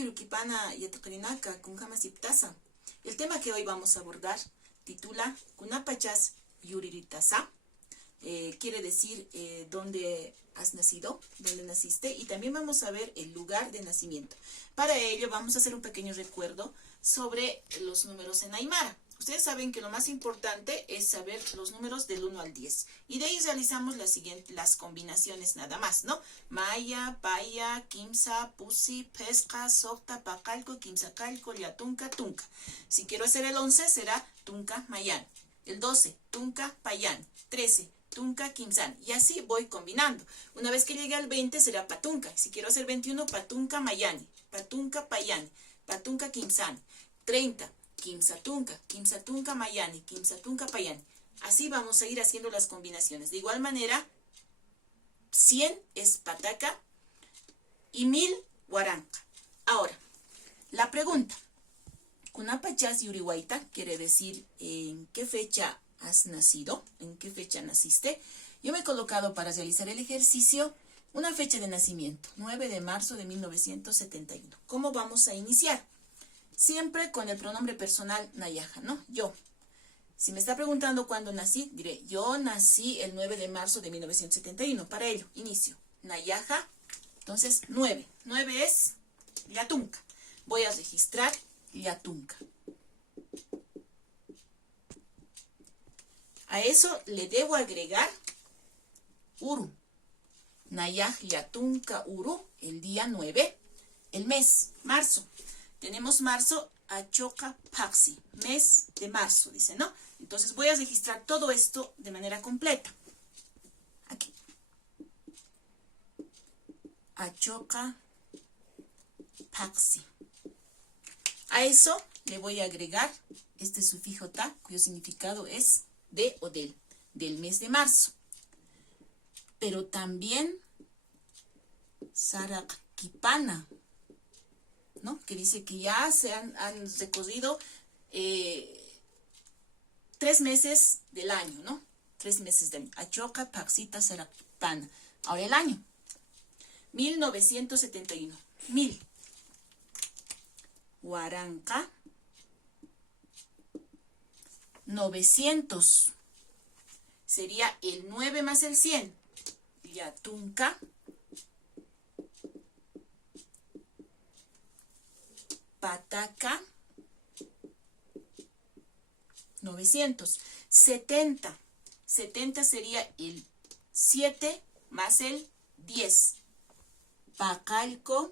Ukipana Yatakarinaka Kunkama Siptasa. El tema que hoy vamos a abordar titula Kunapachas Yuriritasa. Quiere decir dónde has nacido, dónde naciste, y también vamos a ver el lugar de nacimiento. Para ello vamos a hacer un pequeño recuerdo sobre los números en Aymara. Ustedes saben que lo más importante es saber los números del 1 al 10. Y de ahí realizamos las combinaciones nada más, ¿no? Maya, Paya, Kimsa, Pusi, Pesca, Socta, Pacalco, Kimsacalco, Yatunca, Tunca. Si quiero hacer el 11 será Tunca, Mayan. El 12, Tunca, Payan. 13, Tunca, Kimsan. Y así voy combinando. Una vez que llegue al 20 será Patunca. Si quiero hacer 21, Patunca, Mayani. Patunca, Payani. Patunca, Kimsan. 30. Kimsatunca, Mayani, Kimsatunca, Payani. Así vamos a ir haciendo las combinaciones. De igual manera, 100 es Pataca y 1000 Huaranca. Ahora, la pregunta. Kunapachas Yurihuayta quiere decir en qué fecha has nacido, en qué fecha naciste. Yo me he colocado para realizar el ejercicio una fecha de nacimiento, 9 de marzo de 1971. ¿Cómo vamos a iniciar? Siempre con el pronombre personal Nayaja, ¿no? Yo. Si me está preguntando cuándo nací, diré, yo nací el 9 de marzo de 1971. Para ello, inicio. Nayaja, entonces 9. 9 es Yatunca. Voy a registrar Yatunca. A eso le debo agregar Uru. Nayaj Yatunca Uru, el día 9, el mes, marzo. Tenemos marzo, Achoca Paxi, mes de marzo, dice, ¿no? Entonces voy a registrar todo esto de manera completa. Aquí. Achoca Paxi. A eso le voy a agregar este sufijo ta, cuyo significado es de o del mes de marzo. Pero también Sarakipana, ¿no? Que dice que ya se han recorrido 3 meses del año, ¿no? 3 meses del año. Achoca, Paxita, Sarakipana. Ahora el año. 1971. 1000. Huaranca. 900. Sería el 9 más el 100. Yatunca. Pataca, 900. 70. 70 sería el 7 más el 10. Pacalco.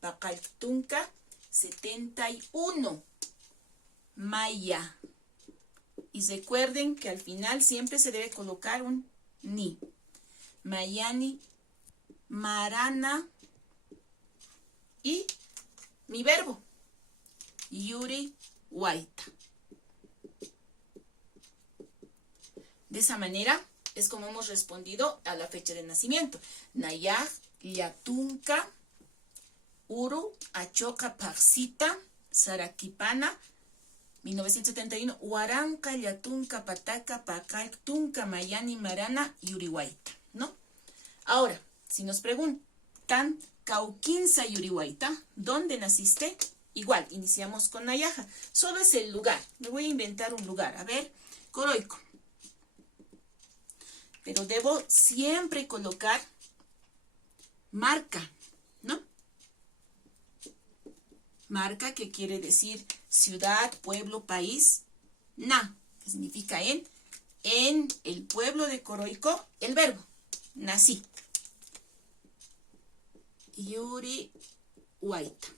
Pacaltunca, 71. Maya. Y recuerden que al final siempre se debe colocar un ni. Mayani, Marana y mi verbo, Yuri Huayta. De esa manera es como hemos respondido a la fecha de nacimiento. Nayaj, Yatunca, Uru, Achoca, Paxita, Sarakipana, 1971, Huaranca, Yatunca, Pataca, Pacaltunca, Mayani, Marana y Urihuayta, ¿no? Ahora, si nos preguntan, Cauquinza y Urihuayta, ¿dónde naciste? Igual, iniciamos con Nayaja. Solo es el lugar. Me voy a inventar un lugar. A ver, Coroico. Pero debo siempre colocar marca, ¿no? Marca, que quiere decir ciudad, pueblo, país. Na, que significa en el pueblo de Coroico, el verbo, nací. Yuri Huayta.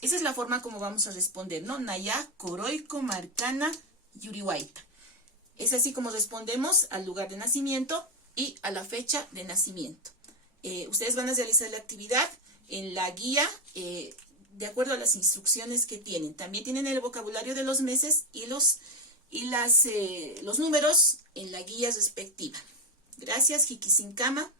Esa es la forma como vamos a responder, ¿no? Naya, Coroico, Marcana, Yuri Huayta. Es así como respondemos al lugar de nacimiento y a la fecha de nacimiento. Ustedes van a realizar la actividad en la guía de acuerdo a las instrucciones que tienen. También tienen el vocabulario de los meses y los números en la guía respectiva. Gracias, Jikisinkama.